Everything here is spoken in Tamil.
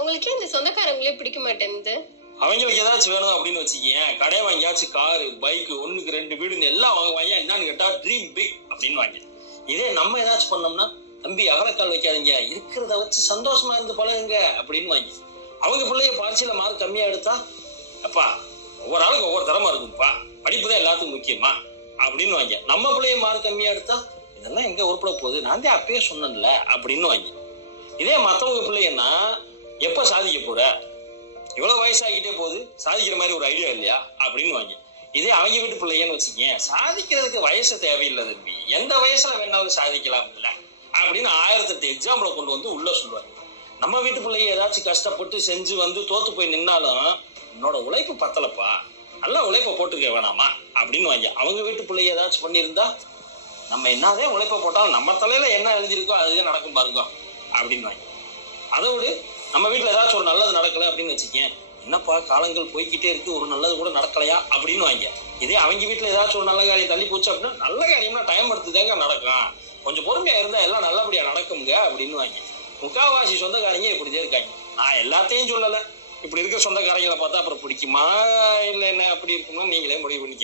உங்களுக்கு இந்த சொந்தக்காரங்களே பிடிக்க மாட்டேங்குது? அவங்களுக்கு ஏதாச்சும் வேணும் அப்படின்னு வச்சுக்கேன், கடை வாங்கியாச்சும் காரு பைக்கு 1க்கு 2 வீடுன்னு எல்லாம் வாங்குவாங்க. என்னன்னு கேட்டா ட்ரீம் பிக் அப்படின்னு வாங்க. இதே நம்ம ஏதாச்சும் பண்ணோம்னா, தம்பி அகலக்கால் வைக்காதீங்க, இருக்கிறத வச்சு சந்தோஷமா இருந்து பழகுங்க அப்படின்னு வாங்கி. அவங்க பிள்ளைய பரீட்சையில மார்க் கம்மியா எடுத்தா, அப்பா ஒவ்வொரு ஆளுக்கு ஒவ்வொரு தரமா இருக்கும்ப்பா, படிப்பு தான் எல்லாத்துக்கும் முக்கியமா அப்படின்னு வாங்க. நம்ம பிள்ளைய மார்க் கம்மியா எடுத்தா, இதெல்லாம் எங்க உருப்பட போகுது, நான் தான் அப்பயே சொன்னேன்ல அப்படின்னு வாங்கி. இதே மத்தவங்க பிள்ளைன்னா, எப்ப சாதிக்க போற, இவ்வளவு வயசாகிட்டே போகுது, சாதிக்கிற மாதிரி ஒரு ஐடியா இல்லையா அப்படின்னு வாங்க. இதே அவங்க வீட்டு பிள்ளைன்னு வச்சுக்கேன், சாதிக்கிறதுக்கு வயசு தேவையில்லை தம்பி, எந்த வயசுல வேணாலும் சாதிக்கலாம் இல்ல அப்படின்னு 1008 எக்ஸாம்பிள கொண்டு வந்து உள்ள சொல்லுவாங்க. நம்ம வீட்டு பிள்ளைய ஏதாச்சும் கஷ்டப்பட்டு செஞ்சு வந்து தோத்து போய் நின்னாலும், என்னோட உழைப்பு பத்தலப்பா, நல்லா உழைப்ப போட்டுக்க வேணாமா அப்படின்னு வாங்க. அவங்க வீட்டு பிள்ளைய ஏதாச்சும் பண்ணியிருந்தா, நம்ம என்னதே உழைப்ப போட்டாலும் நம்ம தலையில என்ன எழுதியிருக்கோ அதுதான் நடக்கும் பாருங்க அப்படின்னு வாங்க. அதோடு நம்ம வீட்டுல ஏதாச்சும் ஒரு நல்லது நடக்கல அப்படின்னு வச்சுக்கேன், என்னப்பா காலங்கள் போய்கிட்டே இருக்கு, ஒரு நல்லது கூட நடக்கலையா அப்படின்னு வாங்க. இதே அவங்க வீட்டுல ஏதாச்சும் ஒரு நல்ல காரியம் தள்ளி போச்சு அப்படின்னா, நல்ல காரியம்னா டைம் எடுத்துதாங்க நடக்கும், கொஞ்சம் பொறுமையா இருந்தா எல்லாம் நல்லபடியா நடக்குங்க அப்படின்னு வாங்க. முக்காவாசி சொந்தக்காரங்க இப்படிதான் இருக்காங்க. நான் எல்லாத்தையும் சொல்லல, இப்படி இருக்க சொந்தக்காரங்களை பார்த்தா அப்புறம் பிடிக்குமா இல்ல என்ன அப்படி இருக்குமா நீங்களே முடிவு பண்ணிக்க.